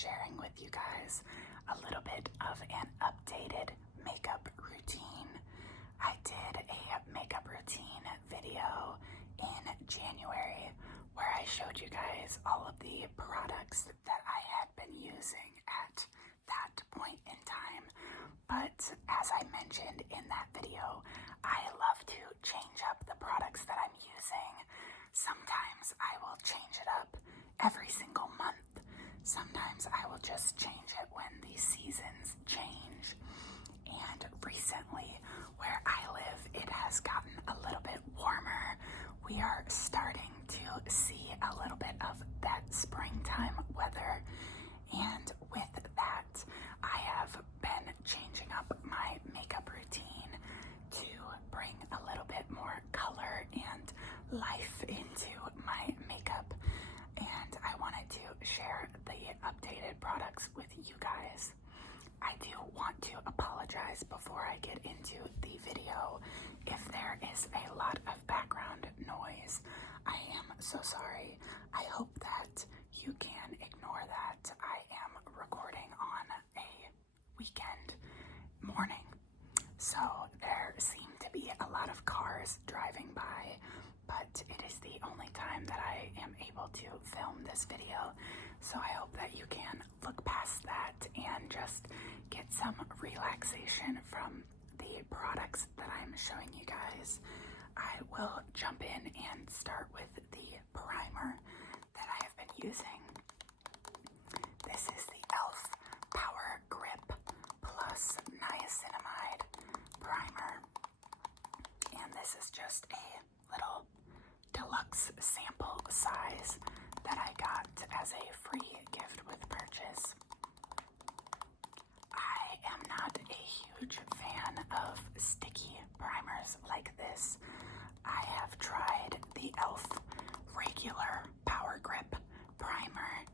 sharing with you guys a little bit of an updated makeup routine. I did a makeup routine video in January where I showed you guys all of the products that I had been using at that point in time. But as I mentioned in that video, I love to change up the products that I'm using. Sometimes I will change it up every single month. Sometimes I will just change it when the seasons change. And recently, where I live, it has gotten a little bit warmer. We are starting to see a little bit of that springtime weather. And with that, I have been changing up my makeup routine to bring a little bit more color and life into my makeup. And I wanted to share the updated products with you guys. I do want to apologize before I get into the video if there is a lot of background noise. I am so sorry. I hope that you can ignore that. I am recording on a weekend morning, so there seem to be a lot of cars driving by, but it is the only time that I am able to film this video, so I hope that you can look past that and just get some relaxation from the products that I'm showing you guys. I will jump in and start with the primer that I have been using. This is the e.l.f. Power Grip Plus Niacinamide Primer, and this is just a little deluxe sample size that I got as a free gift with purchase. I am not a huge fan of sticky primers like this. I have tried the e.l.f. regular Power Grip primer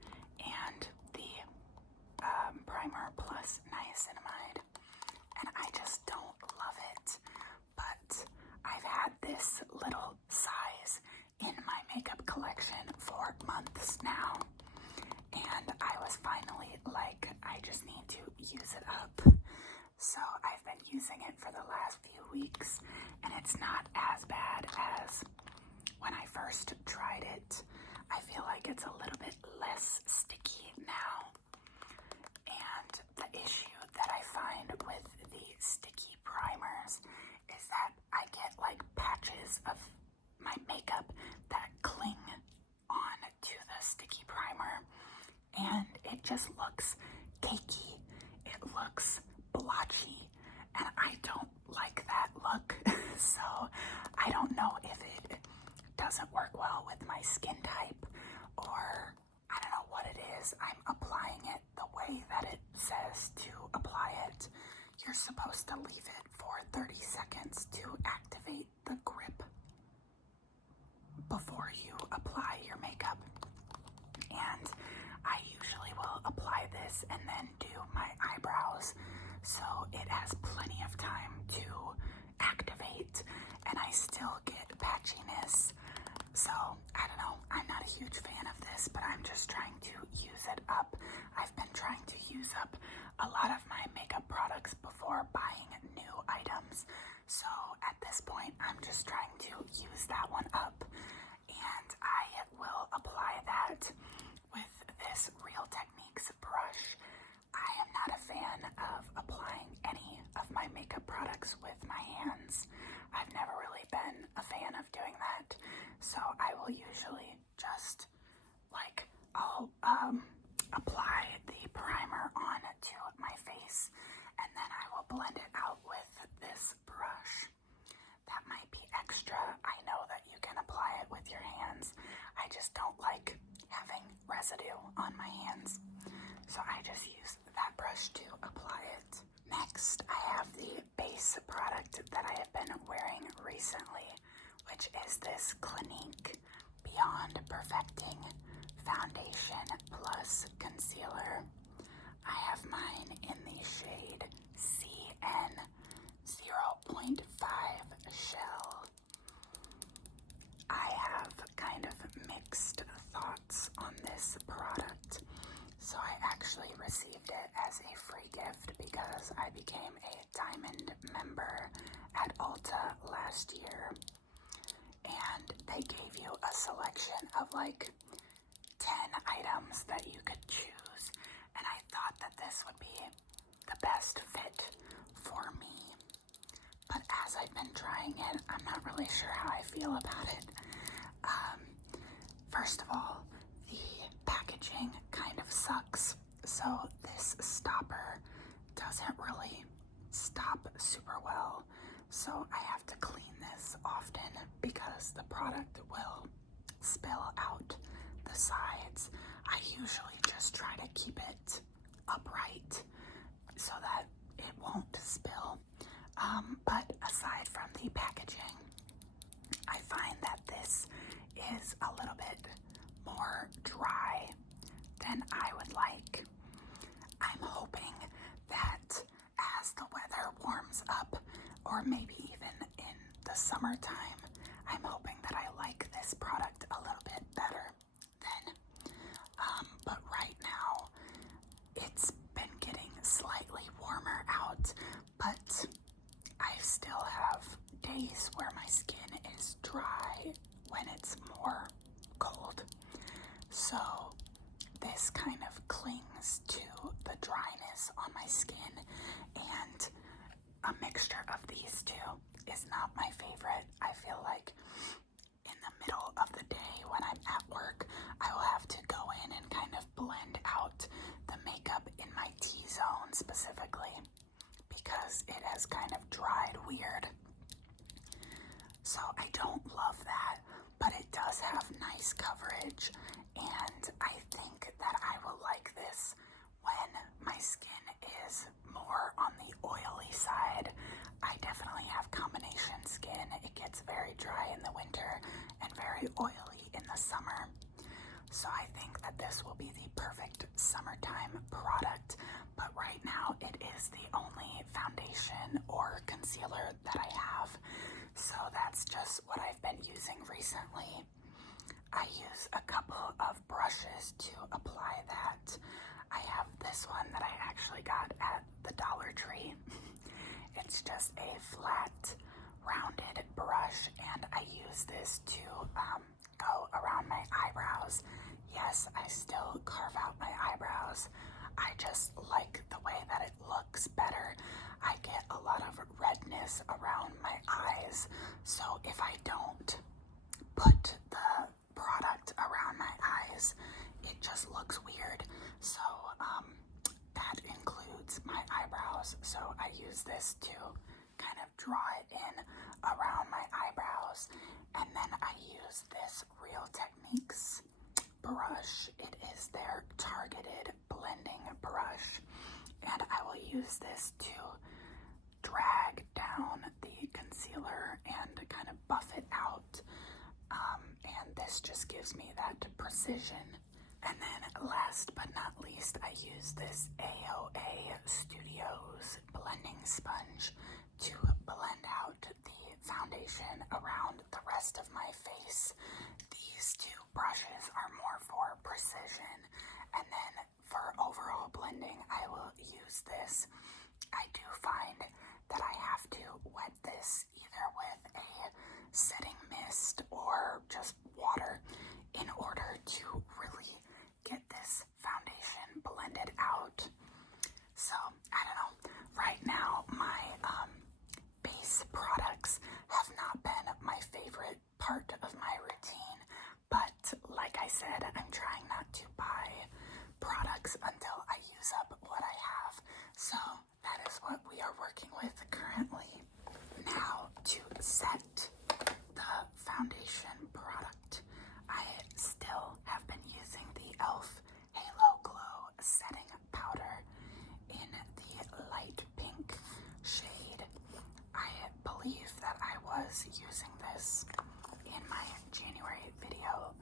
and the primer plus niacinamide, and I just don't love it. But I've had this little size in my makeup collection for months now, and I was finally like, I just need to use it up. So I've been using it for the last few weeks, and it's not as bad as when I first tried it. I feel like it's a little bit less sticky now. And the issue that I find with the sticky primers is that I get like patches of my makeup that cling on to the sticky primer, and it just looks cakey. It looks blotchy, and I don't like that look. So I don't know if it doesn't work well with my skin type, or I don't know what it is. I'm applying it the way that it says to apply it. You're supposed to leave it for 30 seconds to activate the grip before you apply your makeup. And I usually will apply this and then do my eyebrows, so it has plenty of time to activate, and I still get patchiness. So I don't know, I'm not a huge fan of this, but I'm just trying to use it up. I've been trying to use up a lot of my makeup products before buying new items, so at this point I'm just trying to use that one up, and I will apply that with this Real Techniques brush. I am not a fan of applying any of my makeup products with my hands. I've never really been a fan of doing that, so I will usually just I'll apply the primer onto my face, and then I will blend it out with this brush. That might be extra. I know that you can apply it with your hands. I just don't like having residue on my hands, so I just use that brush to apply it. Next, I have the base product that I have been wearing recently, which is this Clinique Beyond Perfecting Foundation Plus Concealer. I have mine in the shade CN 0.5 Shell. I have kind of mixed thoughts on this product, so I actually actually received it as a free gift because I became a diamond member at Ulta last year. And they gave you a selection of like 10 items that you could choose. And I thought that this would be the best fit for me. But as I've been trying it, I'm not really sure how I feel about it. First of all, the packaging kind of sucks. So this stopper doesn't really stop super well. So I have to clean this often because the product will spill out the sides. I usually just try to keep it upright so that it won't spill. But aside from the packaging, I find that this is a little bit more dry than I would like. I'm hoping that as the weather warms up, or maybe even in the summertime, I'm hoping that I like this product a little bit better then. But right now, it's been getting slightly warmer out, but I still have days where my skin is dry when it's more cold. So this kind of clings to the dryness on my skin, and a mixture of these two is not my favorite. I feel like in the middle of the day when I'm at work, I will have to go in and kind of blend out the makeup in my T-zone specifically because it has kind of dried weird. So I don't love that, but it does have nice coverage, and I think that I will like this when my skin is more on the oily side. I definitely have combination skin. It gets very dry in the winter and very oily in the summer. So I think that this will be the perfect summertime product, but right now it is the only foundation or concealer that I have. So that's just what I've been using recently. I use a couple of brushes to apply that. I have this one that I actually got at the Dollar Tree. It's just a flat, rounded brush, and I use this to go around my eyebrows. Yes, I still carve out my eyebrows. I just like the way that it looks better. I get a lot of redness around my eyes, so if I don't put the product around my eyes, it just looks weird. So that includes my eyebrows. So I use this to kind of draw it in around my eyebrows, and then I use this Real Techniques brush. It is their targeted blending brush, and I will use this to drag down the concealer and kind of buff it out. And this just gives me that precision. And then last but not least, I use this AOA Studios blending sponge to blend out the foundation around the rest of my face. These two brushes are more for precision, and then for overall blending, I will use this. I do find that I have to wet this either with a setting mist or just water in order to really get this foundation blended out. So, I don't know. Right now, my base products have not been my favorite part of my routine, but like I said, I'm trying not to buy products until I use up what I have. So, that is what we are working with currently. Now, to set the foundation product, I still have been using the e.l.f. Halo Glow setting powder in the light pink shade. I believe that I was using this in my January video.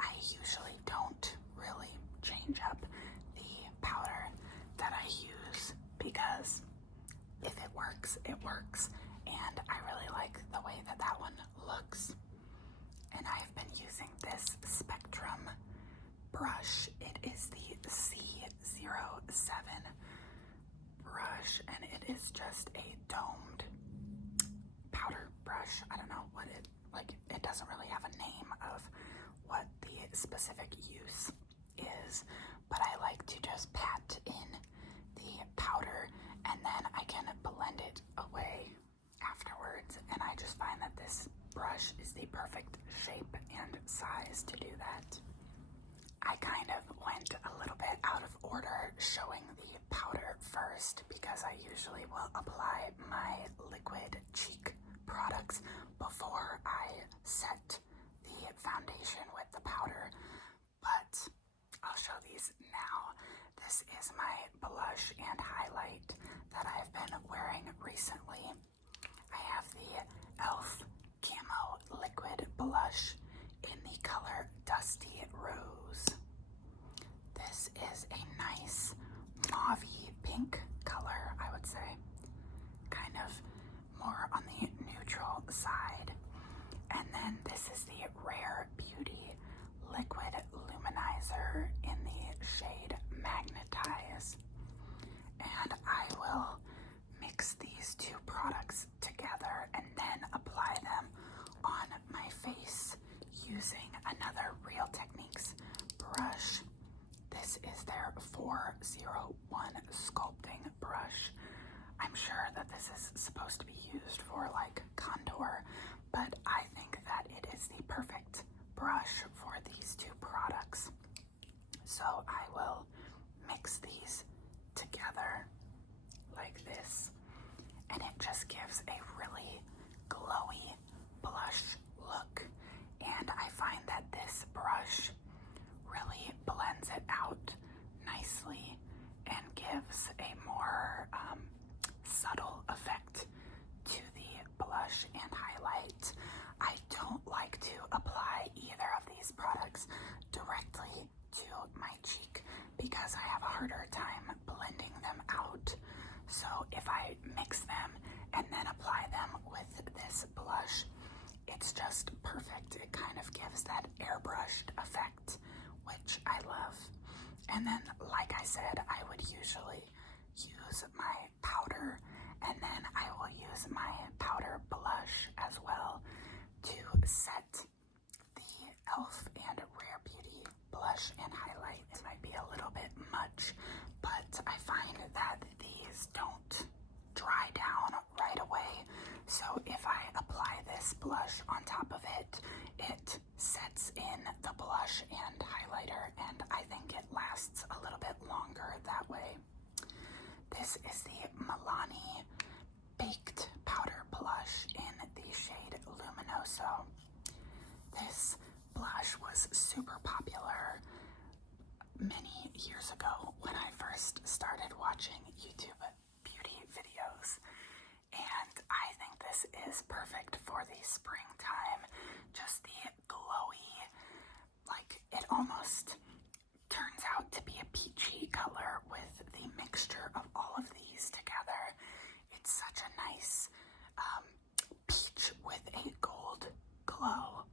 I usually don't really change up the powder that I use because if it works, it works. And I really like the way that that one looks. And I have been using this Spectrum brush. It is the C0 is just a domed powder brush. I don't know what it, like, it doesn't really have a name of what the specific use is, but I like to just pat in the powder and then I can blend it away afterwards, and I just find that this brush is the perfect shape and size to do that. I kind of went a little bit out of order showing the powder first because I usually will apply my liquid cheek products before I set the foundation with the powder, but I'll show these now. This is my blush and highlight that I've been wearing recently. I have the e.l.f. Camo Liquid Blush in the color Dusty Rose. This is a nice mauvey pink color, I would say. Kind of more on the neutral side. And then this is the Rare Beauty Liquid Luminizer in the shade Magnetize. And I will mix these two products together and then apply them on my face using another Real Techniques brush. This is their 401 sculpting brush. I'm sure that this is supposed to be used for like contour, but I think that it is the perfect brush for these two products. So I will mix these together like this, and it just gives a really glowy blush look, and I find that this brush really blends it out nicely and gives a more subtle effect to the blush and highlight. I don't like to apply either of these products directly to my cheek because I have a harder time blending them out. So if I mix them and then apply them with this blush, it's just perfect. It kind of gives that airbrushed effect, which I love. And then, like I said, I would usually use my powder, and then I will use my powder blush as well to set the e.l.f. and Rare Beauty blush and highlight. It might be a little bit much, but I find that these don't dry down right away. So if I apply this blush on top of it, it sets in the blush and highlighter, and I think it lasts a little bit longer that way. This is the Milani Baked Powder Blush in the shade Luminoso. This blush was super popular many years ago when I first started watching YouTube beauty videos, and I think this is perfect for the springtime. Just the glowy, like it almost turns out to be a peachy color with the mixture of all of these together. It's such a nice peach with a gold glow.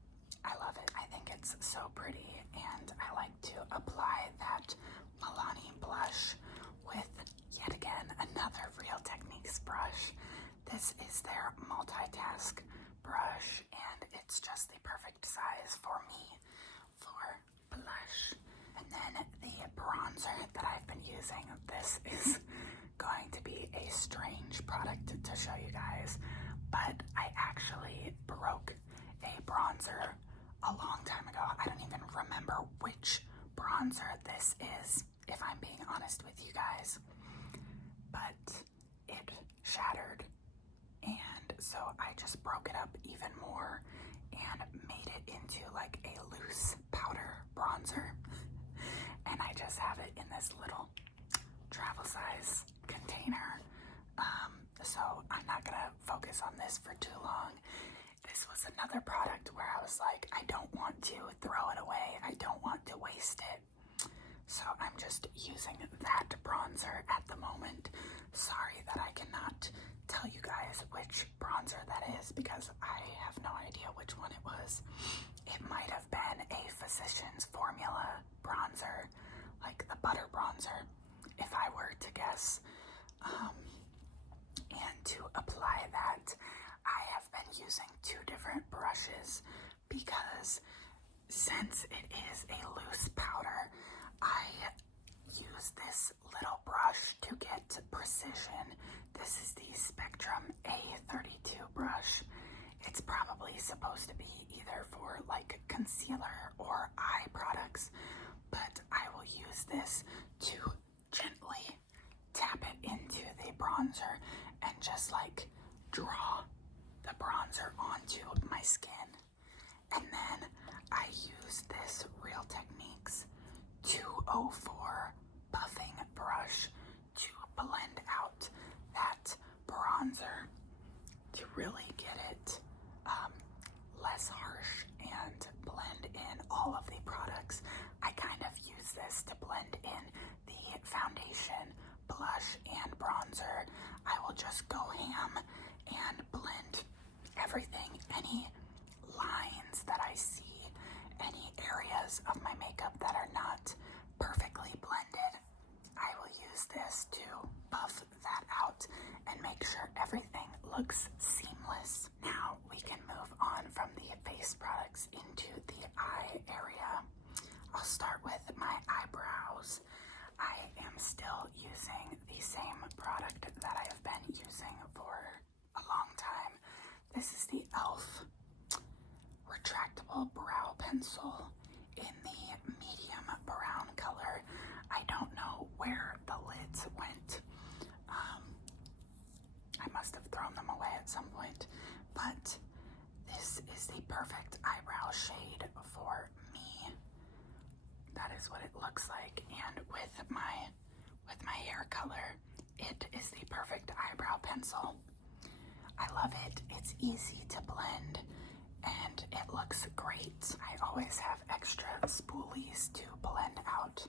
I love it. I think it's so pretty, and I like to apply that Milani blush with, yet again, another Real Techniques brush. This is their multitask brush, and it's just the perfect size for me for blush. And then the bronzer that I've been using, this is going to be a strange product to show you guys, but I actually broke a bronzer a long time ago. I don't even remember which bronzer this is, if I'm being honest with you guys, but it shattered, and so I just broke it up even more and made it into like a loose powder bronzer, and I just have it in this little travel size container. So I'm not gonna focus on this for too long. This was another product where I was like, I don't want to throw it away. I don't want to waste it. So I'm just using that bronzer at the moment. Sorry that I cannot tell you guys which bronzer that is because I have no idea which one it was. It might have been a Physicians Formula bronzer, like the butter bronzer, if I were to guess. Since it is a loose powder, I use this little brush to get precision. This is the Spectrum A32 brush. It's probably supposed to be either for like concealer or eye products, but I will use this to gently tap it into the bronzer and just like draw the bronzer onto my skin. And then I use this Real Techniques 204 buffing brush to blend out that bronzer to really get it less harsh and blend in all of the products. I kind of use this to blend in the foundation, blush, and bronzer. I will just go ham and blend everything, any lines that I see, any areas of my makeup that are not perfectly blended. I will use this to buff that out and make sure everything looks seamless. Now we can move on from the face products into the eye area. I'll start with my eyebrows. I am still using the same product that I have been using for a long time. This is the e.l.f. retractable brow pencil in the medium brown color. I don't know where the lids went. I must have thrown them away at some point, but this is the perfect eyebrow shade for me. That is what it looks like, and with my hair color, it is the perfect eyebrow pencil. I love it. It's easy to blend and it looks great. I always have extra spoolies to blend out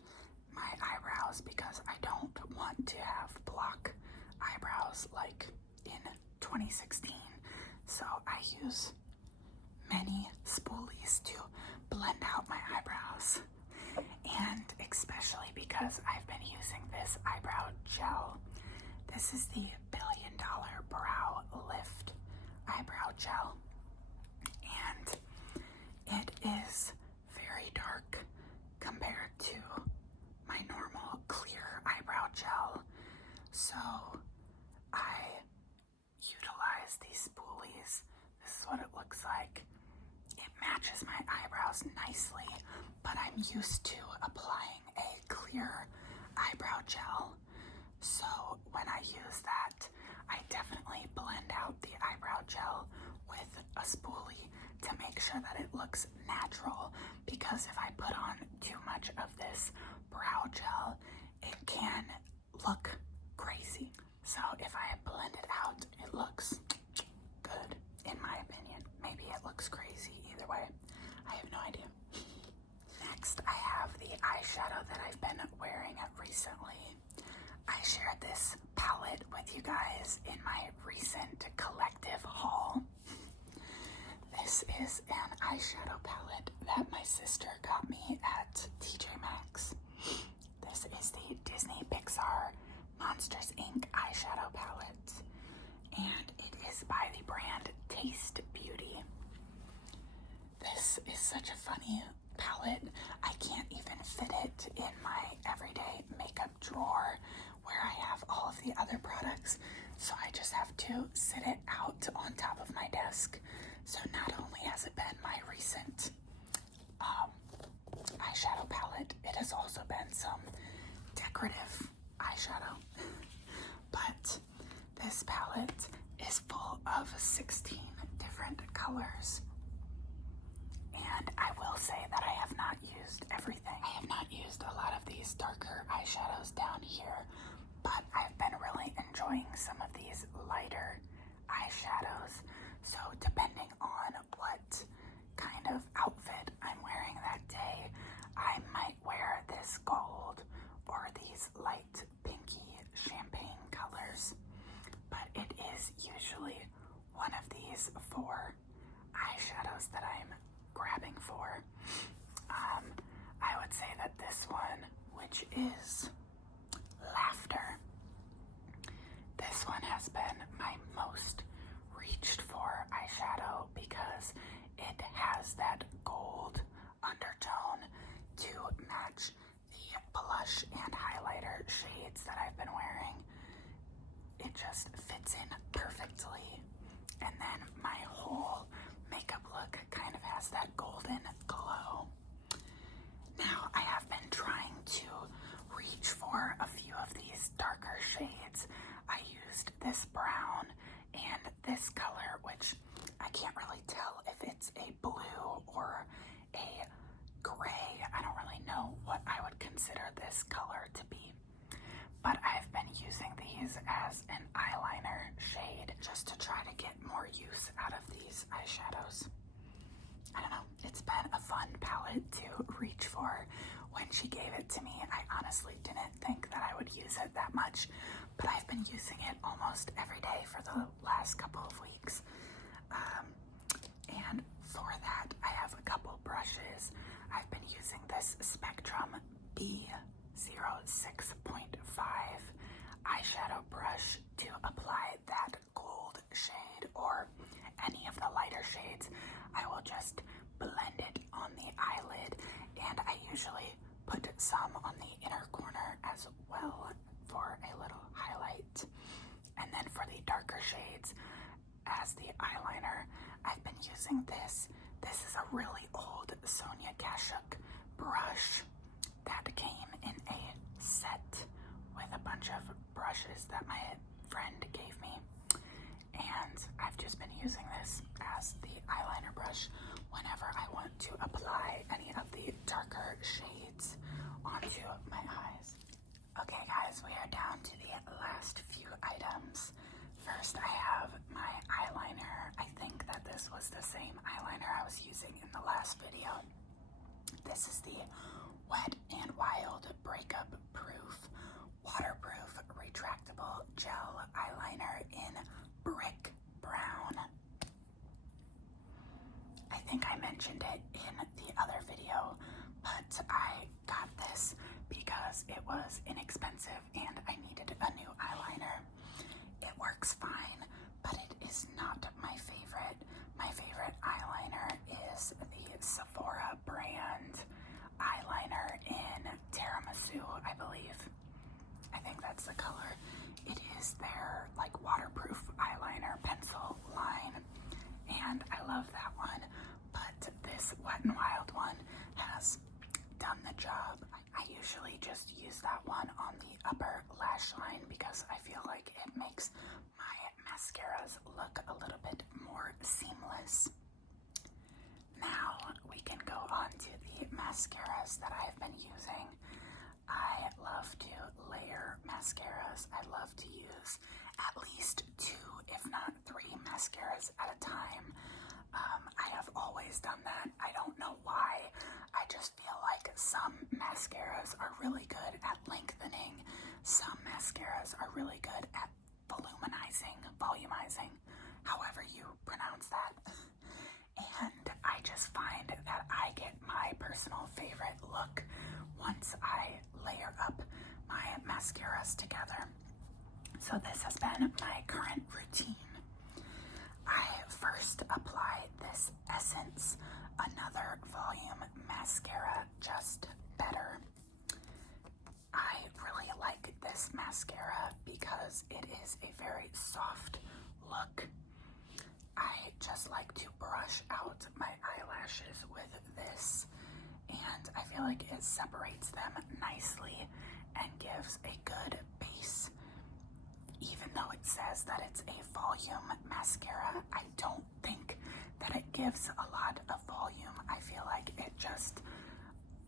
my eyebrows because I don't want to have block eyebrows like in 2016. So I use many spoolies to blend out my eyebrows. And especially because I've been using this eyebrow gel. This is the $1 Billion Brow Lift Eyebrow Gel. And it is very dark compared to my normal clear eyebrow gel. So I utilize these spoolies. This is what it looks like. It matches my eyebrows nicely, but I'm used to applying a clear eyebrow gel. So when I use that, I definitely blend out the eyebrow gel with a spoolie to make sure that it looks natural, because if I put on too much of this brow gel, it can look crazy. So if I blend it out, it looks good, in my opinion. Maybe it looks crazy, either way. I have no idea. Next, I have the eyeshadow that I've been wearing recently. I shared this palette with you guys in my recent collective haul. This is an eyeshadow palette that my sister got me at TJ Maxx. This is the Disney Pixar Monsters Inc. eyeshadow palette, and it is by the brand Taste Beauty. This is such a funny palette. I can't even fit it in my everyday makeup drawer where I have all of the other products, so I just have to sit it out on top of my desk. So not only has it been my recent eyeshadow palette, it has also been some decorative eyeshadow. But this palette is full of 16 different colors. And I will say that I have not used everything. I have not used a lot of these darker eyeshadows down here, but I've been really enjoying some of these lighter eyeshadows. So depending on what kind of outfit I'm wearing that day, I might wear this gold or these light pinky champagne colors. But it is usually one of these 4 eyeshadows that I'm grabbing for. just fits in perfectly. And then my whole makeup look kind of has that golden glow. Now, I have been trying to reach for a few of these darker shades. I used this brown and this color, which I can't really tell if it's a blue or a gray. I don't really know what I would consider this color to be. But I've been using these as an eyeliner shade just to try to get more use out of these eyeshadows. I don't know, it's been a fun palette to reach for. When she gave it to me, I honestly didn't think that I would use it that much, but I've been using it almost every day for the last couple of weeks. And for that, I have a couple brushes. I've been using this Spectrum B06.5 eyeshadow brush to apply that gold shade or any of the lighter shades. I will just blend it on the eyelid, and I usually put some on the inner corner as well for a little highlight. And then for the darker shades, as the eyeliner, I've been using this. This is a really old Sonia Kashuk brush that came in a set with a bunch of brushes that my friend gave me. And I've just been using this as the eyeliner brush whenever I want to apply any of the darker shades onto my eyes. Okay guys, we are down to the last few items. First, I have my eyeliner. I think that this was the same eyeliner I was using in the last video. This is the Wet n Wild Breakup Proof Waterproof Retractable Gel Eyeliner in Brick Brown. I think I mentioned it in the other video, but I got this because it was inexpensive and I needed a new eyeliner. It works fine, but it is not my favorite. My favorite eyeliner is the Sephora brand eyeliner in Tiramisu, I believe. I think that's the color. It is their like waterproof eyeliner pencil line, and I love that one. But this Wet n Wild one has done the job. I usually just use that one on the upper lash line because I feel like it makes my mascaras look a little bit more seamless. Now we can go on to the mascaras that I've been using. I love to layer mascaras. I love to use at least 2, if not 3 mascaras at a time. I have always done that. I don't know why. I just feel like some mascaras are really good at lengthening. Some mascaras are really good at volumizing, however you pronounce that. And I just find that I get my personal favorite look once I layer up my mascaras together. So this has been my current routine. I first apply this Essence Another Volume Mascara Just Better. I really like this mascara because it is a very soft look. I just like to brush out my eyelashes with this, and I feel like it separates them nicely and gives a good base. Even though it says that it's a volume mascara, I don't think that it gives a lot of volume. I feel like it just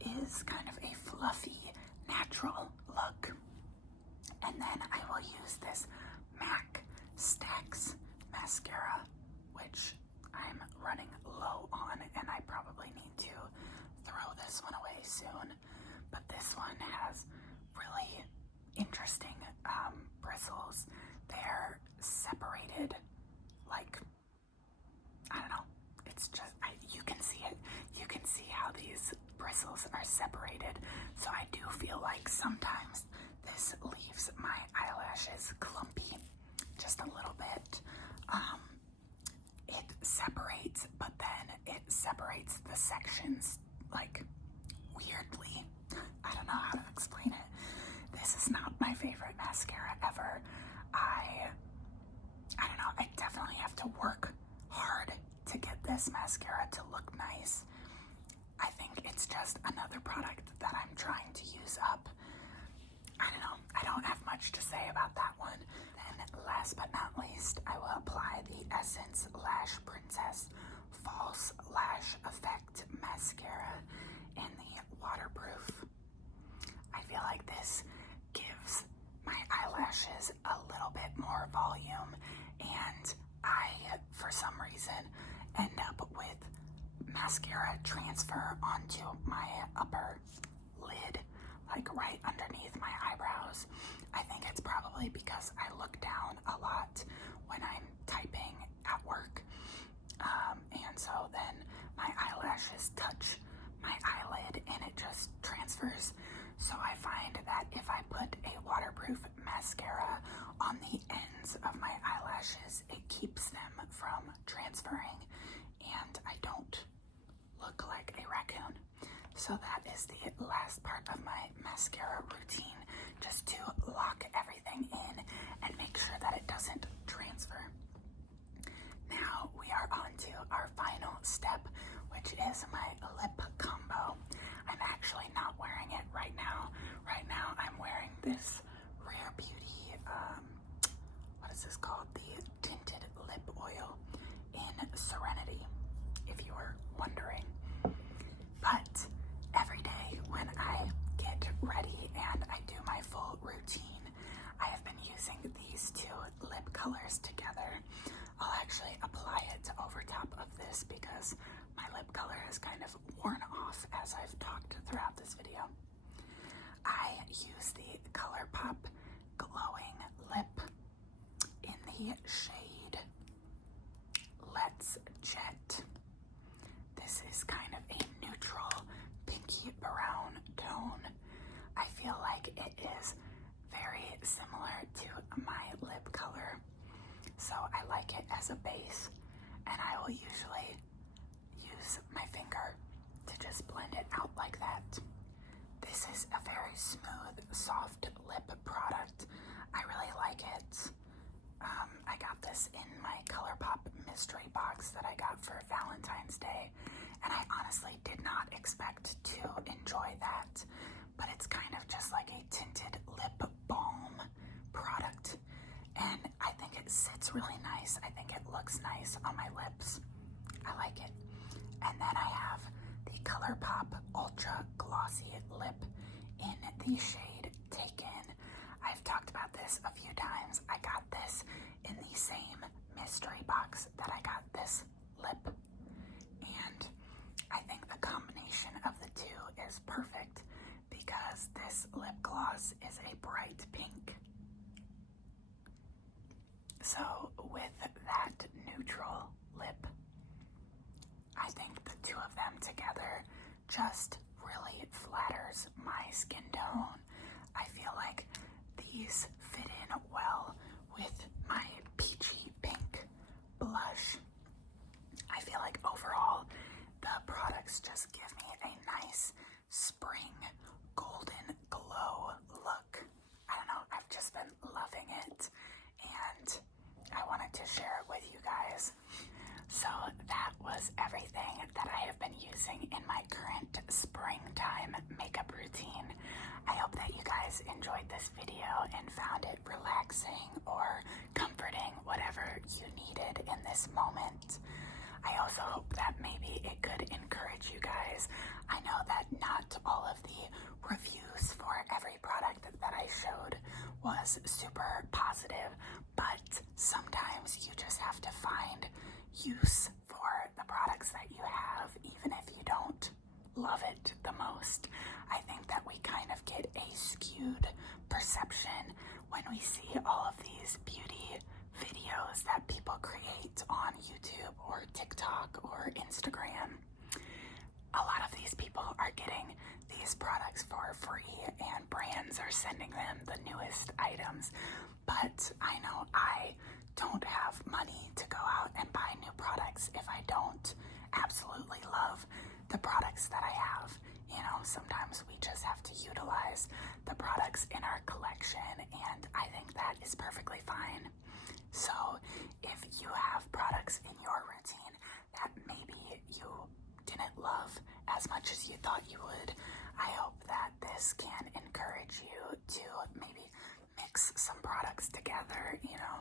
is kind of a fluffy, natural look. And then I will use this MAC Stacks mascara, which I'm running low on, and I probably need to throw this one away soon. But this one has really interesting bristles. They're separated, like, I don't know, it's just, you can see it. You can see how these bristles are separated. So I do feel like sometimes this leaves my eyelashes clumpy just a little bit. It separates, but then it separates the sections like weirdly. I don't know how to explain it. This is not my favorite mascara ever. I another product that I'm trying to use up. I don't know, I don't have much to say about that one. Then last but not least, I will apply the Essence Lash Princess False Lash Effect Mascara in the waterproof. I feel like this gives my eyelashes a little bit more volume, and I, for some reason, end up with mascara transfer onto my upper lid, like right underneath my eyebrows. I think it's probably because I look down a lot when I'm typing at work, and so then my eyelashes touch my eyelid and it just transfers. So I find that if I put a waterproof mascara on the ends of my eyelashes, it keeps them from transferring and I don't look like a raccoon. So that is the last part of my mascara routine, just to lock everything in and make sure that it doesn't transfer. Now we are on to our final step, which is my lip combo. I'm actually not wearing it right now. Right now I'm wearing this Rare Beauty, what is this called? The Tinted Lip Oil in Serenity, if you were wondering. But every day when I get ready and I do my full routine, I have been using these two lip colors together. I'll actually apply it over top of this because my lip color has kind of worn off as I've talked throughout this video. I use the ColourPop Glowing Lip in the shade Let's Jet. This is kind of a neutral pinky brown tone. I feel like it is very similar to my lip color, so I like it as a base, and I will usually use my finger to just blend it out like that. This is a very smooth, soft lip product. I really like it. I got this in my ColourPop mystery box that I got for Valentine's Day, and I honestly did not expect to enjoy that, but it's kind of just like a tinted lip balm product, and I think it sits really nice. I think it looks nice on my lips. I like it. And then I have the ColourPop Ultra Glossy Lip in the shade Taken. I've talked about this a few times. I got this in the same mystery box that I got this lip, and I think the combination of the two is perfect because this lip gloss is a bright pink. So with that neutral lip, I think the two of them together just really flatters my skin tone. I feel like these fit in well with my peachy pink blush. I feel like overall the products just give me a nice spring golden glow look. I don't know, I've just been loving it and I wanted to share it with you guys. So that was everything that I have been using in my current springtime makeup routine. I hope that you guys enjoyed this video and found it relaxing or comforting, whatever you needed in this moment. I also hope that maybe it could encourage you guys. I know that not all of the reviews for every product that I showed was super positive, but sometimes you just have to find use for the products that you have, even if you don't love it the most. I think that we kind of get a skewed perception when we see all of these beauty videos that people create on YouTube or TikTok or Instagram. A lot of these people are getting these products for free and brands are sending them the newest items, but I know I don't have money to go out and buy new products if I don't absolutely love the products that I have. You know, sometimes we just have to utilize the products in our collection, and I think that is perfectly fine. So if you have products in your routine that maybe you didn't love as much as you thought you would. I hope that this can encourage you to maybe mix some products together, you know,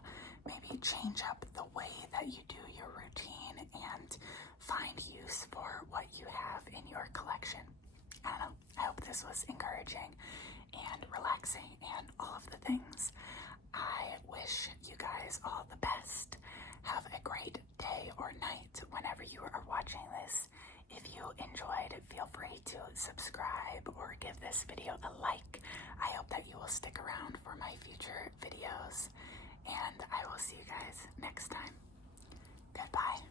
maybe change up the way that you do your routine and find use for what you have in your collection. I don't know. I hope this was encouraging and relaxing and all of the things. I wish you guys all the best. Have a great day or night whenever you are watching this. If you enjoyed, feel free to subscribe or give this video a like. I hope that you will stick around for my future videos, and I will see you guys next time. Goodbye.